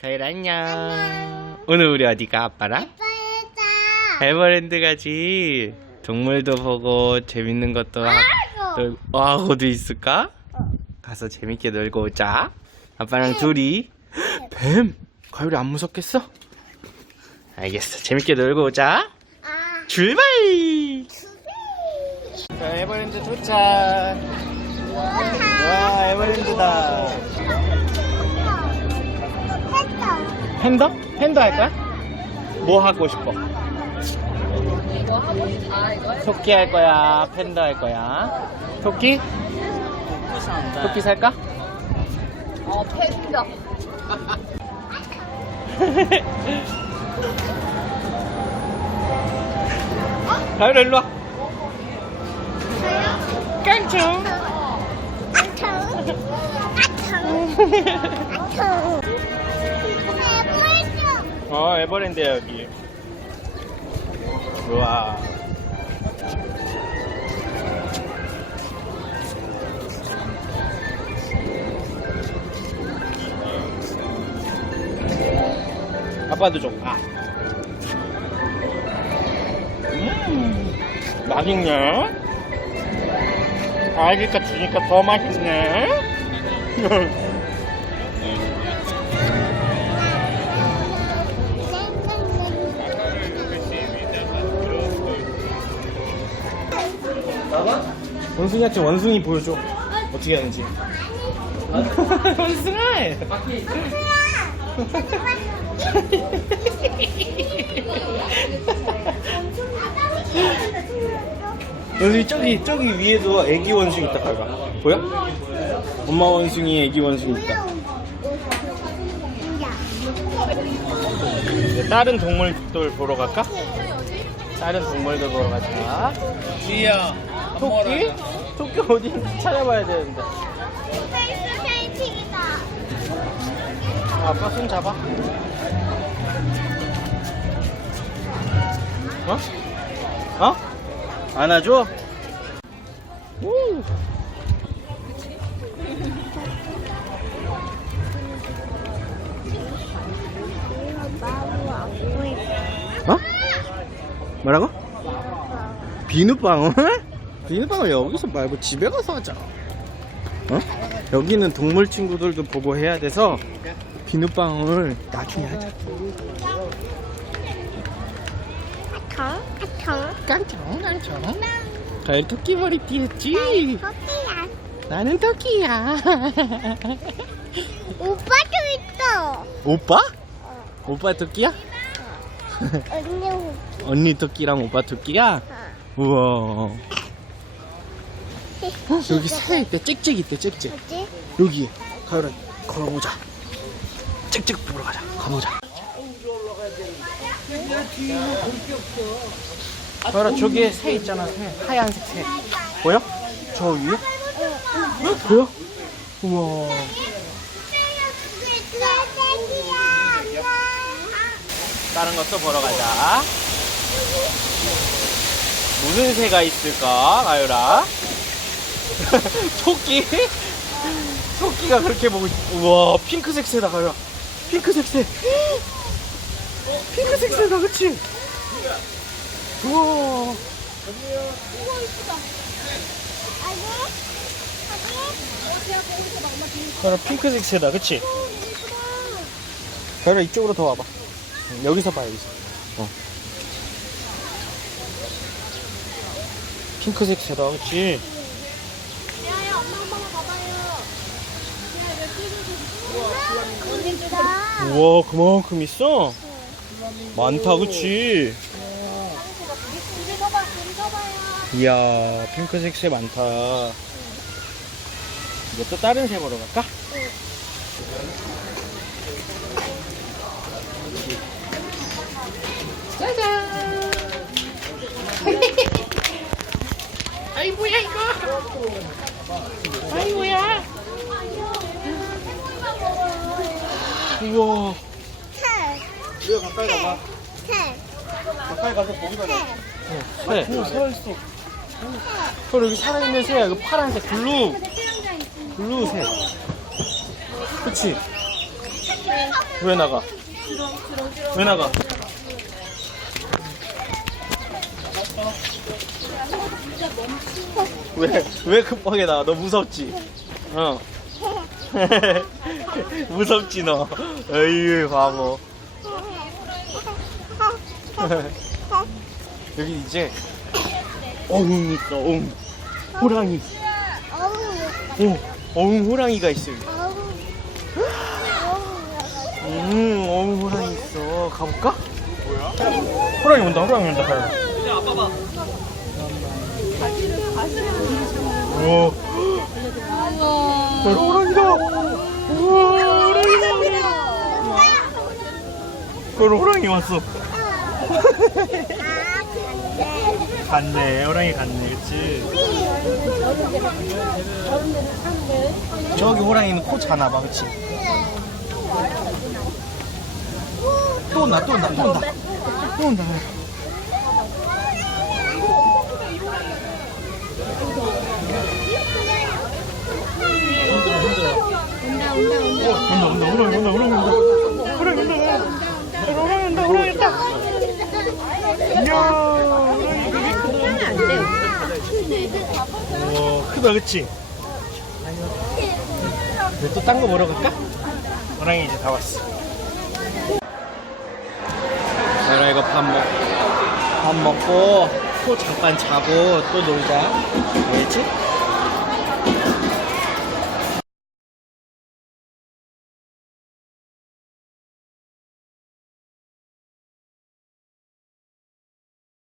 가일 안녕. 오늘 우리 어디 가 아빠랑? 예뻐했다. 에버랜드 가지. 동물도 보고 재밌는 것도 하. 아이고. 또 하고도 있을까? 가서 재밌게 놀고 오자. 아빠랑 둘이. 뱀. 가율이 안 무섭겠어? 알겠어. 재밌게 놀고 오자. 아, 출발. 자 에버랜드 도착. 와 에버랜드다. 팬더? 팬더 할 거야? 뭐 하고 싶어? 토끼 할 거야? 팬더 할 거야? 토끼? 토끼 살까? 어, 팬더. 가율아 일로 와. 깡총. 아청. 아청. 아청. 에버랜드야 여기. 우와. 아빠도 줘. 아. 음, 맛있네. 아기가 주니까 더 맛있네. 원숭이한테 원숭이 보여줘. 어떻게 하는지. 원숭아! 원숭이 저기 저기 위에도 애기 원숭이 있다 봐봐. 보여? 엄마 원숭이, 애기 원숭이 있다. 이제 다른 동물들 보러 갈까? 다른 동물들 보러 가자. 지야 토끼? 토끼 어디 찾아봐야 되는데. 페이스 페인팅이다. 아빠 손 잡아. 어? 어? 안아줘? 우. 어? 뭐라고? 비누방울? 비누방울 여기서 말고 집에 가서 하자. 어? 여기는 동물 친구들도 보고 해야 돼서 비누방울 나중에 하자. 깡총 깡총. 가을 토끼 머리 띄었지? 토끼야. 나는 토끼야. 오빠도 있어. 오빠? 오빠 토끼야? 언니 오빠. 언니 토끼랑 오빠 토끼야? 우와. 여기 새 있대, 찍찍 있대, 찍찍. 여기 가을아 걸어보자. 찍찍 보러 가자. 가보자. 가을아 저기에 새 있잖아, 새. 하얀색 새. 보여? 저 위에? 어, 보여? 우와. 다른 것도 보러 가자. 무슨 새가 있을까, 가율아? 토끼? 토끼가 그렇게 보고 있... 우와, 핑크색 새다, 가율아. 핑크색 새. 핑크색 새다, 그치? 우와. 가율아, 핑크색 새다, 그치? 가율아, 이쪽으로 더 와봐. 응, 여기서 봐, 여기서. 어. 핑크색 새다, 그치? 우와 그만큼 있어? 많다 그치? 이야 핑크색 새 많다 이제 또 다른 새 보러 갈까? 아이고야 이거 아이고야 우와 지야 가까이 가봐 가까이 가서 거기다 놔 새. 오 살아있어 헐 여기 살아있는 새야 이거 파란색 블루 블루 새 그치 왜 나가? 왜 나가? 왜, 왜 급하게 나와? 너 무섭지? 어. 무섭지, 너. 어이, 바보. 여기 이제 어흥 있어, 어흥. 호랑이. 어우, 어, 어흥 호랑이가 있어. 여기. 음, 어흥 호랑이 있어. 가볼까? 뭐야? 호랑이 온다, 호랑이 온다. 가요. 오. 호랑이다. 우와, 호랑이 왔어. 아, 근데. 갔네, 호랑이 갔네, 그치? 저기 호랑이는 코 자나 봐, 그치? 또 온다, 또 온다, 또 온다. 또 온다, 호랑이 온다, 호랑이 온다. 호랑이 온다, 호랑이 온다, 호랑이 온다. 이야, 호랑이 여기 우와 크다 그치? 또딴 거 보러 갈까? 호랑이 이제 다 왔어 이거 밥 먹, 밥 먹고 또 잠깐 자고 또 놀자 알겠지?